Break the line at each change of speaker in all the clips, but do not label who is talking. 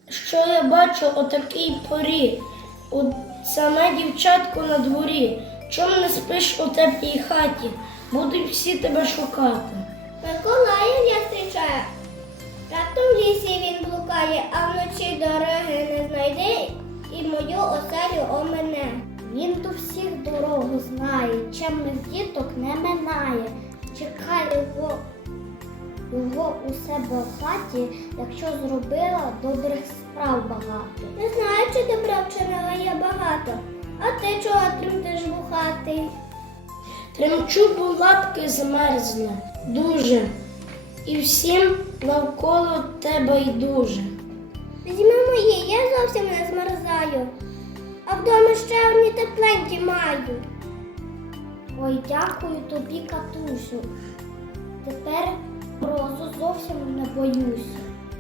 Що я бачу о такій порі, у саме дівчатко на дворі? Чом не спиш у теплій хаті? Будуть всі тебе шукати.
Миколая я зустрічаю. Раптом в лісі він блукає, а вночі дороги не знайде і мою оселю омине. Він до всіх дорогу знає, чемних діток не минає. Чекає його у себе в хаті, якщо зробила добрих справ багато. Не знаю, чи добра вчинила я багато, а ти чого тремтиш бухатий?
Тремчу, бо лапки замерзли дуже, і всім навколо тебе й дуже.
Візьми мої, я зовсім не змерзаю, а вдома ще одні тепленькі маю. Ой, дякую тобі, Катусю. Тепер морозу зовсім не боюся.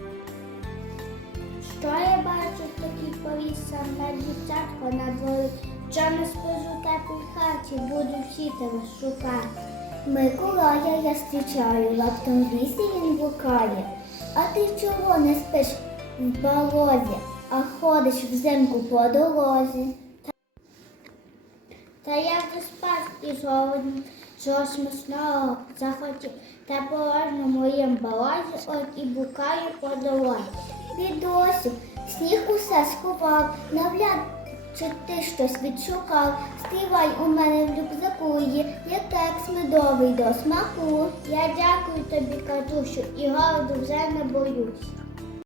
Що я бачу в такій порі саме дівчатко на дворі? Що не спиш у теплій хаті, буду всі тебе шукати. Миколая я зустрічаю, раптом в лісі він блукає. А ти чого не спиш в болозі, а ходиш взимку по дорозі? Та я вже спав і жоден, чого смачного захотів, та порожно в моїм болозі, от і блукаю по дорозі. Дідусю, сніг усе сховав, навряд чи ти щось відшукав. Стривай, у мене в рюкзаку є текст медовий до смаку. Я дякую тобі, Катусю, і голоду вже не боюсь.